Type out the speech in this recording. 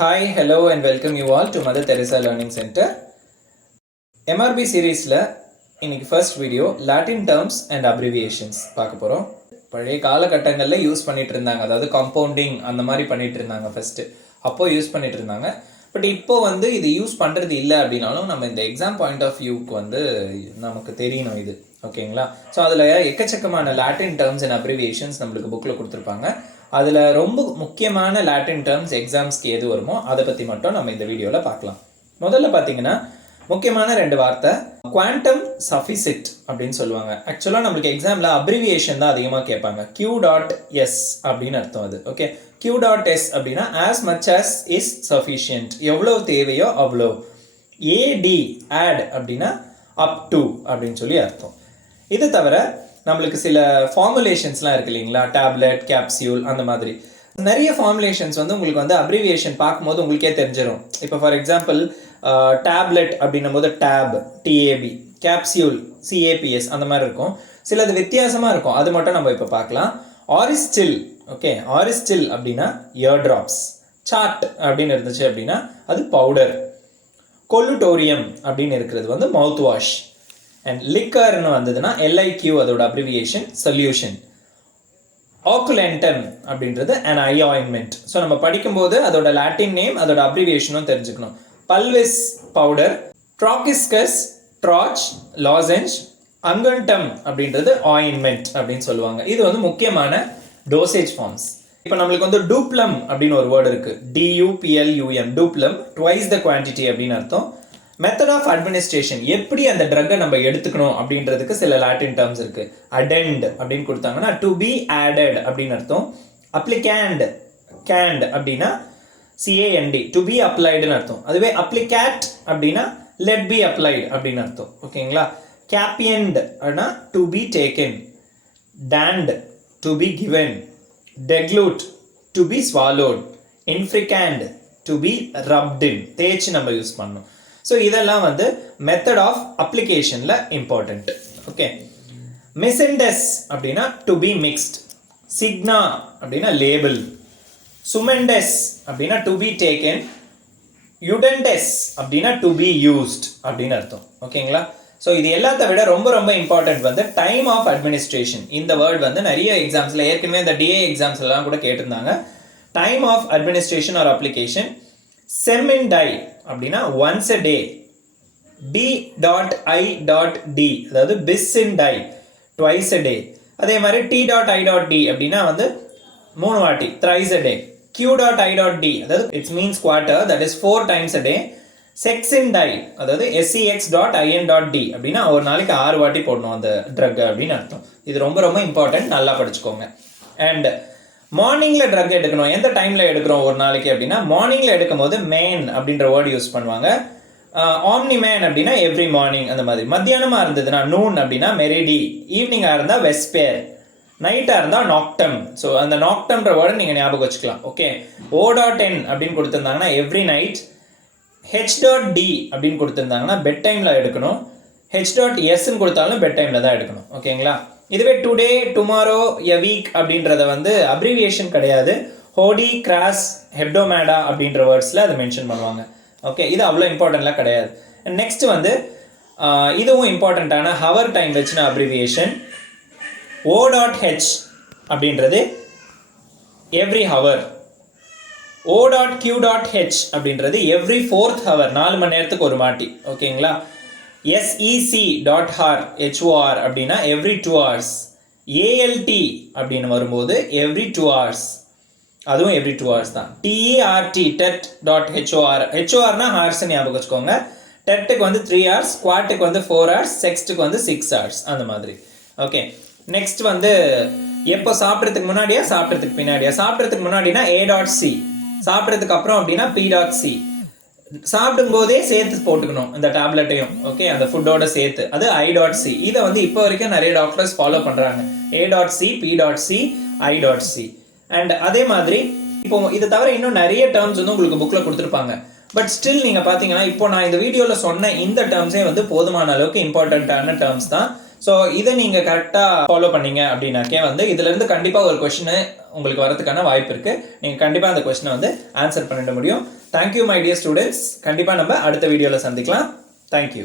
Hi, hello and welcome you all to Mother Teresa Learning Centre. MRB series இன்னைக்கு first video Latin terms and abbreviations பார்க்க போறோம். பழைய காலகட்டங்கள்ல use பண்ணிட்டு இருந்தாங்க. அதாவது காம்பவுண்டிங் அந்த மாதிரி பண்ணிட்டு இருந்தாங்க ஃபர்ஸ்ட். அப்போ யூஸ் பண்ணிட்டு இருந்தாங்க. பட் இப்போ இது யூஸ் பண்றது இல்ல அப்படினாலும் நம்ம இந்த எக்ஸாம் பாயிண்ட் ஆஃப் வியூக்கு நமக்கு தெரியணும் இது. ஓகேங்களா? ஸோ அதில் எக்கச்சக்கமான லாட்டின் டேர்ம்ஸ் அண்ட் அப்ரிவியேஷன்ஸ் நம்மளுக்கு புக்கில் கொடுத்துருப்பாங்க. அதில் ரொம்ப முக்கியமான லாட்டின் டேர்ம்ஸ் எக்ஸாம்ஸ்க்கு எது வருமோ அதை பற்றி மட்டும் நம்ம இந்த வீடியோவில் பார்க்கலாம். முதல்ல பார்த்தீங்கன்னா முக்கியமான ரெண்டு வார்த்தை குவாண்டம் சஃபிசிட் அப்படின்னு சொல்லுவாங்க. ஆக்சுவலாக நம்மளுக்கு எக்ஸாமில் அப்ரிவியேஷன் தான் அதிகமாக கேட்பாங்க. Q.S அப்படின்னு அர்த்தம் அது. ஓகே, Q.S அப்படின்னா as much as is sufficient, எவ்வளோ தேவையோ அவ்வளோ. AD add அப்படின்னா up to அப்படின்னு சொல்லி அர்த்தம். இது தவிர நம்மளுக்கு சில ஃபார்முலேஷன்ஸ்லாம் இருக்கு இல்லைங்களா, டேப்லெட், கேப்சியூல், அந்த மாதிரி நிறைய ஃபார்முலேஷன்ஸ் உங்களுக்கு அப்ரிவியேஷன் பார்க்கும்போது உங்களுக்கே தெரிஞ்சிடும். இப்போ ஃபார் எக்ஸாம்பிள் டேப்லெட் அப்படின்னும் போது டேப், டிஏபி, கேப்சியூல், சிஏபிஎஸ் அந்த மாதிரி இருக்கும். சிலது வித்தியாசமாக இருக்கும், அது மட்டும் நம்ம இப்போ பார்க்கலாம். ஆரிஸ்டில், ஓகே, ஆரிஸ்டில் அப்படின்னா இயர் ட்ராப்ஸ். சாட் அப்படின்னு இருந்துச்சு அப்படின்னா அது பவுடர். கொல்லுட்டோரியம் அப்படின்னு இருக்கிறது மவுத் வாஷ். அண்ட் லிக்கர்னு வந்ததுன்னா LIQ, அதோட அப்ரிவியேஷன் சொல்யூஷன். ஆக்குலென்டம் அப்படின்றது an eye ointment. ஸோ நம்ம படிக்கும்போது அதோட லாட்டின் நேம், அதோட அப்ரிவியேஷனும் தெரிஞ்சுக்கணும். பல்விஸ் பவுடர், ட்ராகிஸ்கஸ் ட்ராச் லாசெஞ்ச், அங்கன்டம் அப்படின்றது ஆயின்மெண்ட் அப்படின்னு சொல்லுவாங்க. இது முக்கியமான டோசேஜ் ஃபார்ம்ஸ். இப்போ நம்மளுக்கு டூப்ளம் அப்படின்னு ஒரு வேர்டு இருக்கு. DUPLUM, டூப்ளம், ட்வைஸ் த குவான்டிட்டி அப்படின்னு அர்த்தம். மெத்தட் ஆஃப் அட்மினிஸ்ட்ரேஷன், எப்படி அந்த ட்ரக்கை நம்ம எடுத்துக்கணும் அப்படின்றதுக்கு சில லாட்டின் டேர்ம்ஸ் இருக்கு. அடெண்ட் அப்படின்னு கொடுத்தாங்கன்னா டு பி ஆடட் அப்படின்னு அர்த்தம். அப்ளிகேண்ட், கேண்ட் அப்படின்னா CAND, டு பி அப்ளைடுன்னு அர்த்தம். அதுவே அப்ளிகேட் அப்படின்னா லெட் பி அப்ளைடு அப்படின்னு அர்த்தம். ஓகேங்களா? கேப்பியன்ட் அப்படின்னா டு பி டேக்கன். டேண்ட், டு பி கிவன். டெக்லூட், டு பி ஸ்வாலோட். இன்ஃப்ரிகேண்ட், டு பி ரப்ட் இன், தேய்ச்சி நம்ம யூஸ் பண்ணணும். ஸோ இதெல்லாம் மெத்தட் ஆஃப் அப்ளிகேஷனில் இம்பார்ட்டண்ட். ஓகே, மிசெண்டஸ் அப்படின்னா டு பி மிக்ஸ்ட். சிக்னா அப்படின்னா லேபிள். சுமெண்டஸ் அப்படின்னா டு பி டேக்கன். யுடெண்டஸ் அப்படின்னா டு பி யூஸ்ட் அப்படின்னு அர்த்தம். ஓகேங்களா? ஸோ இது எல்லாத்த விட ரொம்ப ரொம்ப இம்பார்ட்டன்ட் டைம் ஆஃப் அட்மினிஸ்ட்ரேஷன். இந்த வேர்ட் நிறைய எக்ஸாம்ஸில், ஏற்கனவே இந்த DA எக்ஸாம்ஸ் எல்லாம் கூட கேட்டிருந்தாங்க. Time of administration or application. செம் இன் டை அப்படின்னா ஒன்ஸ் a day. D.I.D அதாவது பிஸ் இன் டை, ட்வைஸ் a day. அதே மாதிரி T.I.D அப்படின்னா 3 வாட்டி, thrice a day. Q.I.D அதாவது it's means quarter, that is 4 times a day. செக்ஸ் இன் டை அதாவது SEX.IN.D அப்படின்னா ஒரு நாளைக்கு 6 வாட்டி போடணும் அந்த ட்ரக் அப்படின்னு அர்த்தம். இது ரொம்ப ரொம்ப இம்பார்ட்டன்ட், நல்லா படிச்சுக்கோங்க. அண்ட் மார்னிங்கில் ட்ரக் எடுக்கணும். எந்த டைமில் எடுக்கிறோம் ஒரு நாளைக்கு அப்படின்னா மார்னிங்கில் எடுக்கும் போது மேன் அப்படின்ற வேர்டு யூஸ் பண்ணுவாங்க. ஆம்னி மேன் அப்படின்னா எவ்ரி மார்னிங் அந்த மாதிரி. மத்தியானமாக இருந்ததுன்னா நூன் அப்படின்னா மெரிடி. ஈவினிங்காக இருந்தால் வெஸ்பேர். நைட்டாக இருந்தால் நாக்டம். ஸோ அந்த நாக்டம்ன்ற வேர்டை நீங்கள் ஞாபகம் வச்சுக்கலாம். ஓகே, O.N அப்படின்னு கொடுத்துருந்தாங்கன்னா எவ்ரி நைட். H.D அப்படின்னு கொடுத்துருந்தாங்கன்னா பெட் டைமில் எடுக்கணும். H.Sன்னு கொடுத்தாலும் பெட் டைமில் தான் எடுக்கணும். ஓகேங்களா? இதுவே டுடே, டுமாரோ, எ வீக் அப்படின்றத அப்ரிவியேஷன் கிடையாது. ஹோடி, கிராஸ், ஹெப்டோமேடா அப்படின்ற வேர்ட்ஸில் அதை மென்ஷன் பண்ணுவாங்க. ஓகே, இது அவ்வளோ இம்பார்ட்டன்ட்லாம் கிடையாது. நெக்ஸ்ட் இதுவும் இம்பார்ட்டண்ட்டான ஹவர் டைம் வச்சுன அப்ரிவியேஷன். O.H அப்படின்றது எவ்ரி ஹவர். O.Q.H அப்படின்றது எவ்ரி 4th ஹவர், 4 மணி நேரத்துக்கு ஒரு மாட்டி. ஓகேங்களா? SEC.HOR அப்படின்னா எவ்ரி 2 hours. ALT அப்படின்னு வரும்போது எவ்ரி 2 hours, அதுவும் எவ்ரி 2 hours தான். TERT, TET.HOR, HORனா ஹார்ஸ் ஞாபகம் வச்சுக்கோங்க. டெட்டுக்கு 3 hours, குவாட்டுக்கு 4 hours, செக்ஸ்ட்டுக்கு 6 hours அந்த மாதிரி. ஓகே, நெக்ஸ்ட் எப்போ சாப்பிட்றதுக்கு முன்னாடியா சாப்பிட்றதுக்கு பின்னாடியா? சாப்பிட்றதுக்கு முன்னாடினா A.C, சாப்பிட்றதுக்கு அப்புறம் அப்படின்னா P.C. சாப்பிடும் போதே சேர்த்து போட்டுக்கணும் இந்த டேப்லெட்டையும். ஓகே, அந்த ஃபுட்டோட சேர்த்து, அது I.C. இதை இப்போ வரைக்கும் நிறைய டாக்டர்ஸ் ஃபாலோ பண்றாங்க. A.C, P.C, I.C. அண்ட் அதே மாதிரி இப்போ இதை தவிர இன்னும் நிறைய டேர்ம்ஸ் உங்களுக்கு புக்ல கொடுத்துருப்பாங்க. பட் ஸ்டில் நீங்க பாத்தீங்கன்னா இப்போ நான் இந்த வீடியோல சொன்ன இந்த டேர்ம்ஸே போதுமான அளவுக்கு இம்பார்ட்டன்டான டேர்ம்ஸ் தான். ஸோ இதை நீங்கள் கரெக்டாக ஃபாலோ பண்ணீங்க அப்படின்னாக்கே இதுலேருந்து கண்டிப்பாக ஒரு கொஸ்டின் உங்களுக்கு வரதுக்கான வாய்ப்பு இருக்குது. நீங்கள் கண்டிப்பாக அந்த கொஸ்டினை ஆன்சர் பண்ணிட முடியும். Thank you my dear students. கண்டிப்பாக நம்ம அடுத்த வீடியோவில் சந்திக்கலாம். தேங்க்யூ.